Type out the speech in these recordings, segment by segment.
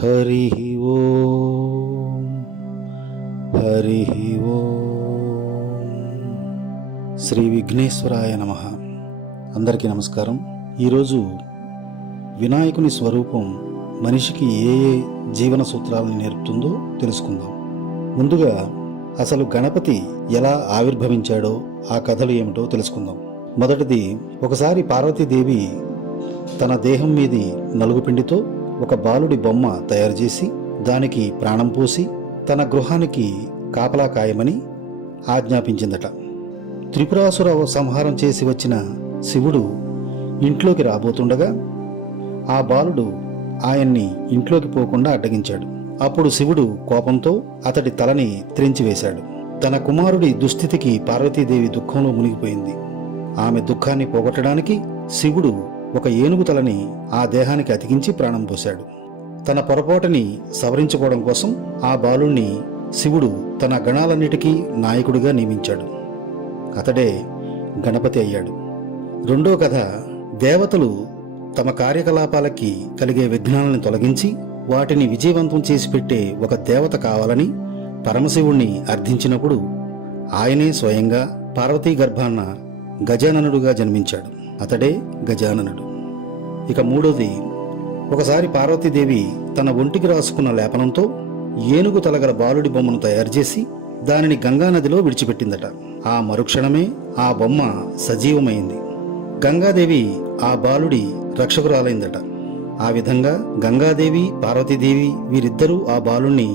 హరి ఓం హరి ఓం. శ్రీ విఘ్నేశ్వరాయ నమః. అందరికీ నమస్కారం. ఈరోజు వినాయకుని స్వరూపం మనిషికి ఏ జీవన సూత్రాలను నేర్పుతుందో తెలుసుకుందాం. ముందుగా అసలు గణపతి ఎలా ఆవిర్భవించాడో ఆ కథలు ఏమిటో తెలుసుకుందాం. మొదటిది, ఒకసారి పార్వతీదేవి తన దేహం మీది నలుగుపిండితో ఒక బాలుడి బొమ్మ తయారు చేసి దానికి ప్రాణం పోసి తన గృహానికి కాపలా కాయమని ఆజ్ఞాపించిందట. త్రిపురాసుర సంహారం చేసి వచ్చిన శివుడు ఇంట్లోకి రాబోతుండగా ఆ బాలుడు ఆయన్ని ఇంట్లోకి పోకుండా అడ్డగించాడు. అప్పుడు శివుడు కోపంతో అతడి తలని త్రెంచివేశాడు. తన కుమారుడి దుస్థితికి పార్వతీదేవి దుఃఖంలో మునిగిపోయింది. ఆమె దుఃఖాన్ని పోగొట్టడానికి శివుడు ఒక ఏనుగు తలని ఆ దేహానికి అతికించి ప్రాణం పోశాడు. తన పొరపాటుని సవరించుకోవడం కోసం ఆ బాలుణ్ణి శివుడు తన గణాలన్నిటికీ నాయకుడిగా నియమించాడు. అతడే గణపతి అయ్యాడు. రెండో కథ, దేవతలు తమ కార్యకలాపాలకి కలిగే విఘ్నాలను తొలగించి వాటిని విజయవంతం చేసి పెట్టే ఒక దేవత కావాలని పరమశివుణ్ణి అర్థించినప్పుడు ఆయనే స్వయంగా పార్వతీ గర్భాన్న గజాననుడుగా జన్మించాడు. అతడే గజాననుడు. ఇక మూడోది, ఒకసారి పార్వతీదేవి తన ఒంటికి రాసుకున్న లేపనంతో ఏనుగు తలగల బాలుడి బొమ్మను తయారు చేసి దానిని గంగానదిలో విడిచిపెట్టిందట. ఆ మరుక్షణమే ఆ బొమ్మ సజీవమైంది. గంగాదేవి ఆ బాలుడి రక్షకురాలైందట. ఆ విధంగా గంగాదేవి, పార్వతీదేవి వీరిద్దరూ ఆ బాలుణ్ణి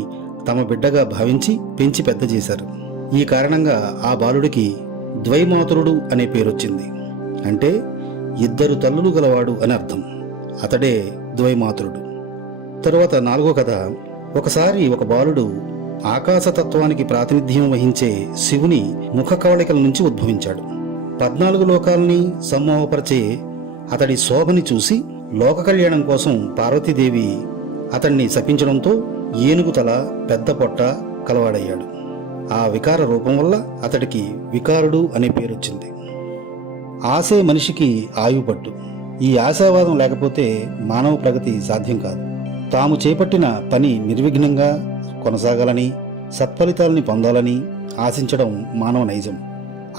తమ బిడ్డగా భావించి పెంచి పెద్ద చేశారు. ఈ కారణంగా ఆ బాలుడికి ద్వైమాతురుడు అనే పేరొచ్చింది. అంటే ఇద్దరు తల్లులు గలవాడు అని అర్థం. అతడే ద్వైమాతురుడు. తరువాత నాలుగో కథ, ఒకసారి ఒక బాలుడు ఆకాశతత్వానికి ప్రాతినిధ్యం వహించే శివుని ముఖ కవళికల నుంచి ఉద్భవించాడు. 14 లోకాల్ని సమ్మోహపరిచే అతడి శోభని చూసి లోక కళ్యాణం కోసం పార్వతీదేవి అతన్ని శపించడంతో ఏనుగు తల, పెద్ద పొట్ట కలవాడయ్యాడు. ఆ వికార రూపం వల్ల అతడికి వికారుడు అనే పేరొచ్చింది. ఆశే మనిషికి ఆయుపట్టు. ఈ ఆశావాదం లేకపోతే మానవ ప్రగతి సాధ్యం కాదు. తాము చేపట్టిన పని నిర్విఘ్నంగా కొనసాగాలని, సత్ఫలితాలని పొందాలని ఆశించడం మానవ నైజం.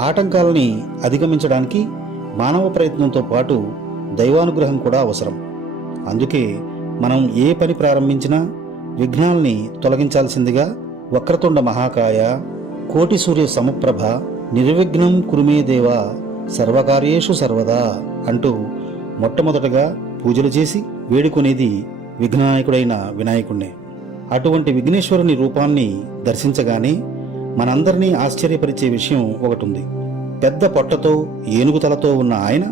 ఆటంకాలని అధిగమించడానికి మానవ ప్రయత్నంతో పాటు దైవానుగ్రహం కూడా అవసరం. అందుకే మనం ఏ పని ప్రారంభించినా విఘ్నాల్ని తొలగించాల్సిందిగా వక్రతుండ మహాకాయ, కోటి సూర్య సమప్రభ, నిర్విఘ్నం కురుమే దేవా, సర్వకార్యేషు సర్వదా అంటూ మొట్టమొదటగా పూజలు చేసి వేడుకునేది విఘ్నాయకుడైన వినాయకుణ్ణే. అటువంటి విఘ్నేశ్వరుని రూపాన్ని దర్శించగానే మనందరినీ ఆశ్చర్యపరిచే విషయం ఒకటుంది. పెద్ద పొట్టతో ఏనుగు తలతో ఉన్న ఆయన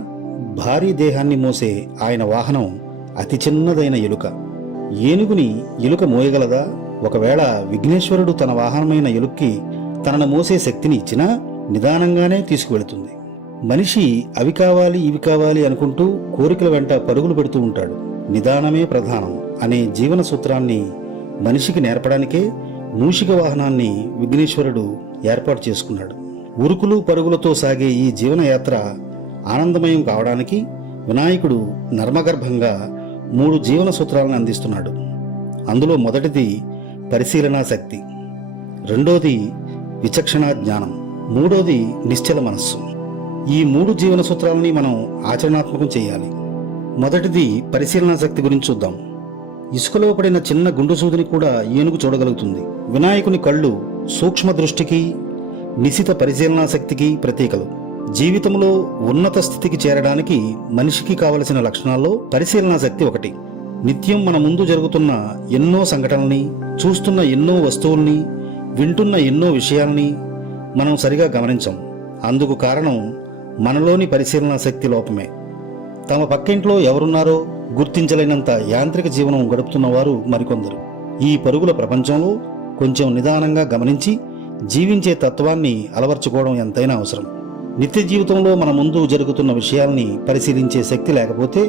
భారీ దేహాన్ని మోసే ఆయన వాహనం అతి చిన్నదైన ఎలుక. ఏనుగుని ఎలుక మోయగలదా? ఒకవేళ విఘ్నేశ్వరుడు తన వాహనమైన ఎలుక్కి తనను మోసే శక్తిని ఇచ్చినా నిదానంగానే తీసుకువెళుతుంది. మనిషి అవి కావాలి ఇవి కావాలి అనుకుంటూ కోరికల వెంట పరుగులు పెడుతూ ఉంటాడు. నిదానమే ప్రధానం అనే జీవన సూత్రాన్ని మనిషికి నేర్పడానికే మూషిక వాహనాన్ని విఘ్నేశ్వరుడు ఏర్పాటు చేసుకున్నాడు. ఉరుకులు పరుగులతో సాగే ఈ జీవనయాత్ర ఆనందమయం కావడానికి వినాయకుడు నర్మగర్భంగా 3 జీవన సూత్రాలను అందిస్తున్నాడు. అందులో మొదటిది పరిశీలనా శక్తి, రెండోది విచక్షణా జ్ఞానం, మూడోది నిశ్చల మనస్సు. ఈ 3 జీవన సూత్రాలని మనం ఆచరణాత్మకం చేయాలి. మొదటిది పరిశీలనా శక్తి గురించి చూద్దాం. ఇసుకలో పడిన చిన్న గుండు సూదిని కూడా ఏనుగు చూడగలుగుతుంది. వినాయకుని కళ్ళు సూక్ష్మ దృష్టికి, నిశిత పరిశీలనా శక్తికి ప్రతీకలు. జీవితంలో ఉన్నత స్థితికి చేరడానికి మనిషికి కావలసిన లక్షణాల్లో పరిశీలనా శక్తి ఒకటి. నిత్యం మన ముందు జరుగుతున్న ఎన్నో సంఘటనల్ని, చూస్తున్న ఎన్నో వస్తువుల్ని, వింటున్న ఎన్నో విషయాల్ని మనం సరిగా గమనించం. అందుకు కారణం మనలోని పరిశీలనా శక్తి లోపమే. తమ పక్కింట్లో ఎవరున్నారో గుర్తించలేనంత యాంత్రిక జీవనం గడుపుతున్నవారు మరికొందరు. ఈ పరుగుల ప్రపంచంలో కొంచెం నిదానంగా గమనించి జీవించే తత్వాన్ని అలవర్చుకోవడం ఎంతైనా అవసరం. నిత్య జీవితంలో మన ముందు జరుగుతున్న విషయాల్ని పరిశీలించే శక్తి లేకపోతే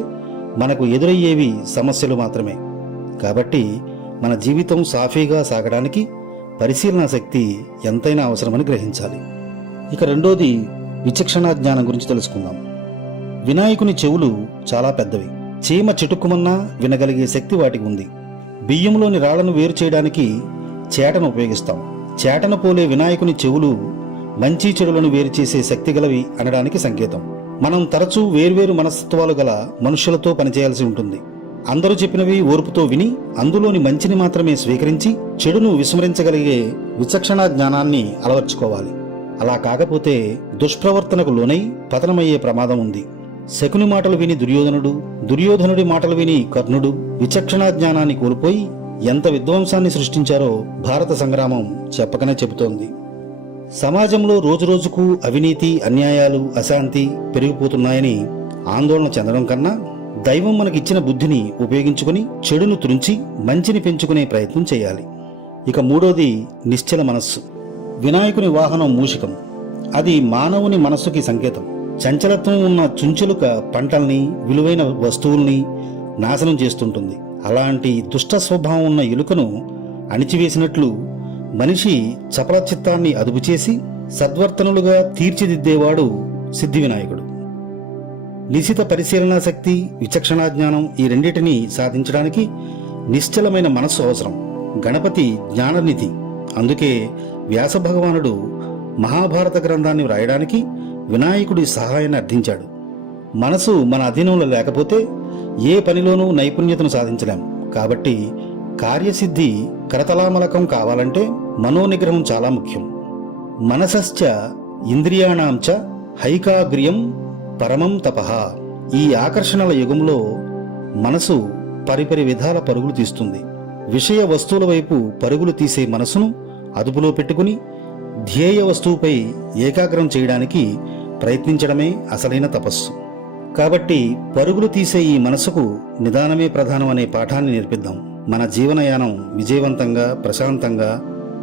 మనకు ఎదురయ్యేవి సమస్యలు మాత్రమే. కాబట్టి మన జీవితం సాఫీగా సాగడానికి పరిశీలనా శక్తి ఎంతైనా అవసరమని గ్రహించాలి. ఇక రెండోది విచక్షణా జ్ఞానం గురించి తెలుసుకుందాం. వినాయకుని చెవులు చాలా పెద్దవి. చీమ చిటుక్కుమన్నా వినగలిగే శక్తి వాటికి ఉంది. బియ్యంలోని రాళ్లను వేరు చేయడానికి చేటను ఉపయోగిస్తాం. చేటను పోలే వినాయకుని చెవులు మంచి చెడులను వేరు చేసే శక్తి గలవి అనడానికి సంకేతం. మనం తరచూ వేర్వేరు మనస్తత్వాలు గల మనుషులతో పనిచేయాల్సి ఉంటుంది. అందరూ చెప్పినవి ఓర్పుతో విని అందులోని మంచిని మాత్రమే స్వీకరించి చెడును విస్మరించగలిగే విచక్షణా జ్ఞానాన్ని అలవర్చుకోవాలి. అలా కాకపోతే దుష్ప్రవర్తనకు లోనై పతనమయ్యే ప్రమాదం ఉంది. శకుని మాటలు విని దుర్యోధనుడు, దుర్యోధనుడి మాటలు విని కర్ణుడు విచక్షణా జ్ఞానాన్ని కోల్పోయి ఎంత విధ్వంసాన్ని సృష్టించారో భారత సంగ్రామం చెప్పకనే చెబుతోంది. సమాజంలో రోజురోజుకు అవినీతి, అన్యాయాలు, అశాంతి పెరిగిపోతున్నాయని ఆందోళన చెందడం కన్నా దైవం మనకిచ్చిన బుద్ధిని ఉపయోగించుకుని చెడును త్రుంచి మంచిని పెంచుకునే ప్రయత్నం చేయాలి. ఇక మూడోది నిశ్చల మనస్సు. వినాయకుని వాహనం మూషికం. అది మానవుని మనస్సుకి సంకేతం. చంచలత్వం ఉన్న చుంచులుక పంటల్ని, విలువైన వస్తువుల్ని నాశనం చేస్తుంటుంది. అలాంటి దుష్ట స్వభావం ఉన్న ఎలుకను అణిచివేసినట్లు మనిషి చపల చిత్తాన్ని అదుపు చేసి సద్వర్తనులుగా తీర్చిదిద్దేవాడు సిద్ధి వినాయకుడు. నిశిత పరిశీలనా శక్తి, విచక్షణా జ్ఞానం ఈ రెండింటినీ సాధించడానికి నిశ్చలమైన మనస్సు అవసరం. గణపతి జ్ఞాననిధి. అందుకే వ్యాస భగవానుడు మహాభారత గ్రంథాన్ని వ్రాయడానికి వినాయకుడి సహాయాన్ని అర్థించాడు. మనసు మన అధీనంలో లేకపోతే ఏ పనిలోనూ నైపుణ్యతను సాధించలేం. కాబట్టి కార్యసిద్ధి కరతలామలకం కావాలంటే మనోనిగ్రహం చాలా ముఖ్యం. మనసశ్చ ఇంద్రియాణాంచ హైకాగ్ర్యం పరమం తపః. ఈ ఆకర్షణల యుగంలో మనసు పరిపరి విధాల పరుగులు తీస్తుంది. విషయ వస్తువుల వైపు పరుగులు తీసే మనసును అదుపులో పెట్టుకుని ధ్యేయ వస్తువుపై ఏకాగ్రం చేయడానికి ప్రయత్నించడమే అసలైన తపస్సు. కాబట్టి పరుగులు తీసే ఈ మనసుకు నిదానమే ప్రధానం అనే పాఠాన్ని నేర్పిద్దాం. మన జీవనయానం విజయవంతంగా, ప్రశాంతంగా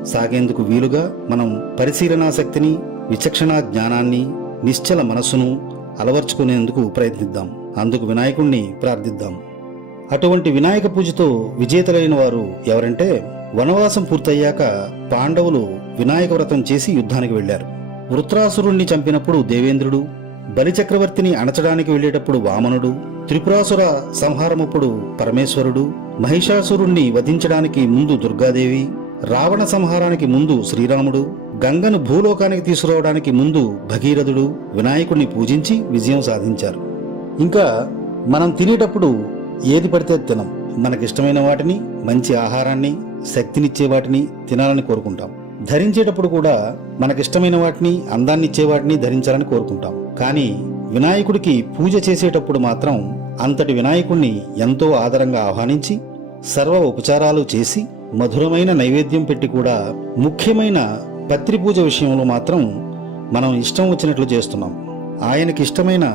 సాగేందుకు వీలుగా మనం పరిశీలనా శక్తిని, విచక్షణా జ్ఞానాన్ని, నిశ్చల మనస్సును అలవర్చుకునేందుకు ప్రయత్నిద్దాం. అందుకు వినాయకుణ్ణి ప్రార్థిద్దాం. అటువంటి వినాయక పూజతో విజేతలైన వారు ఎవరంటే, వనవాసం పూర్తయ్యాక పాండవులు వినాయక వ్రతం చేసి యుద్ధానికి వెళ్లారు. వృత్రాసురుణ్ణి చంపినప్పుడు దేవేంద్రుడు, బలిచక్రవర్తిని అణచడానికి వెళ్లేటప్పుడు వామనుడు, త్రిపురాసుర సంహారమప్పుడు పరమేశ్వరుడు, మహిషాసురుణ్ణి వధించడానికి ముందు దుర్గాదేవి, రావణ సంహారానికి ముందు శ్రీరాముడు, గంగను భూలోకానికి తీసుకురావడానికి ముందు భగీరథుడు వినాయకుడిని పూజించి విజయం సాధించారు. ఇంకా మనం తినేటప్పుడు ఏది పడితే తినం. మనకిష్టమైన వాటిని, మంచి ఆహారాన్ని, శక్తినిచ్చే వాటిని తినాలని కోరుకుంటాం. ధరించేటప్పుడు కూడా మనకిష్టమైన వాటిని, అందాన్నిచ్చే వాటిని ధరించాలని కోరుకుంటాం. కానీ వినాయకుడికి పూజ చేసేటప్పుడు మాత్రం అంతటి వినాయకుణ్ణి ఎంతో ఆదరంగా ఆహ్వానించి సర్వ ఉపచారాలు చేసి మధురమైన నైవేద్యం పెట్టి కూడా ముఖ్యమైన పత్రి పూజ విషయంలో మాత్రం మనం ఇష్టం వచ్చినట్లు చేస్తున్నాం. ఆయనకి ఇష్టమైన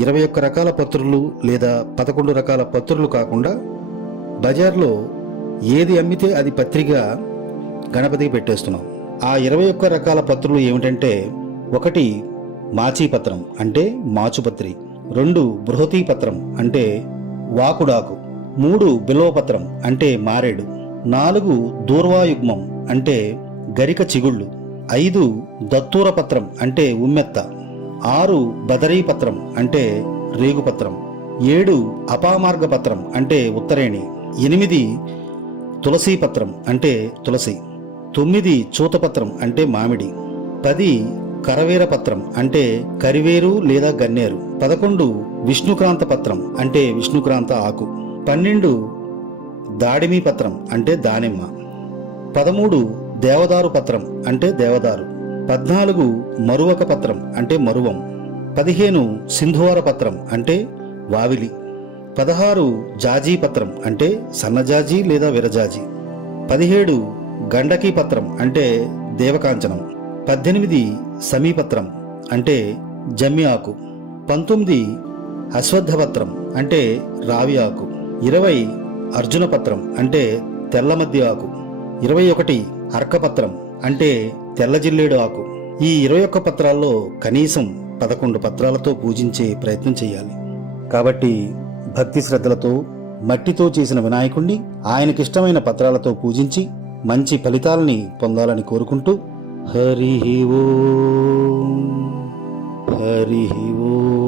21 రకాల పత్రులు లేదా 11 రకాల పత్రులు కాకుండా బజార్లో ఏది అమ్మితే అది పత్రిగా గణపతికి పెట్టేస్తున్నాం. ఆ 21 రకాల పత్రులు ఏమిటంటే, 1 మాచీపత్రం అంటే మాచుపత్రి, 2 బృహతీపత్రం అంటే వాకుడాకు, 3 బిల్వపత్రం అంటే మారేడు, 4 దూర్వాయుగ్మం అంటే గరిక చిగుళ్ళు, 5 దత్తూరపత్రం అంటే ఉమ్మెత్త, 6 బదరీపత్రం అంటే రేగుపత్రం, 7 అపామార్గపత్రం అంటే ఉత్తరేణి, 8 తులసీపత్రం అంటే తులసి, 9 చూతపత్రం అంటే మామిడి, 10 కరవేరపత్రం అంటే కరివేరు లేదా గన్నేరు, 11 విష్ణుక్రాంత పత్రం అంటే విష్ణుక్రాంత ఆకు, 12 దాడిమి పత్రం అంటే దానిమ్మ, 13 దేవదారు పత్రం అంటే దేవదారు, 14 మరువక పత్రం అంటే మరువం, 15 సింధువార పత్రం అంటే వావిలి, 16 జాజీ పత్రం అంటే సన్నజాజి లేదా విరజాజి, 17 గండకీ పత్రం అంటే దేవకాంచనం, 18 సమీపత్రం అంటే జమ్మి ఆకు, 19 అశ్వత్థపత్రం అంటే రావి ఆకు, 20 అర్జునపత్రం అంటే తెల్ల మద్ది ఆకు, 21 అర్కపత్రం అంటే తెల్ల జిల్లేడు ఆకు. ఈ 21 పత్రాల్లో కనీసం 11 పత్రాలతో పూజించే ప్రయత్నం చేయాలి. కాబట్టి భక్తి శ్రద్ధలతో మట్టితో చేసిన వినాయకుణ్ణి ఆయనకిష్టమైన పత్రాలతో పూజించి మంచి ఫలితాలని పొందాలని కోరుకుంటూ హరి ఓం హరి ఓం.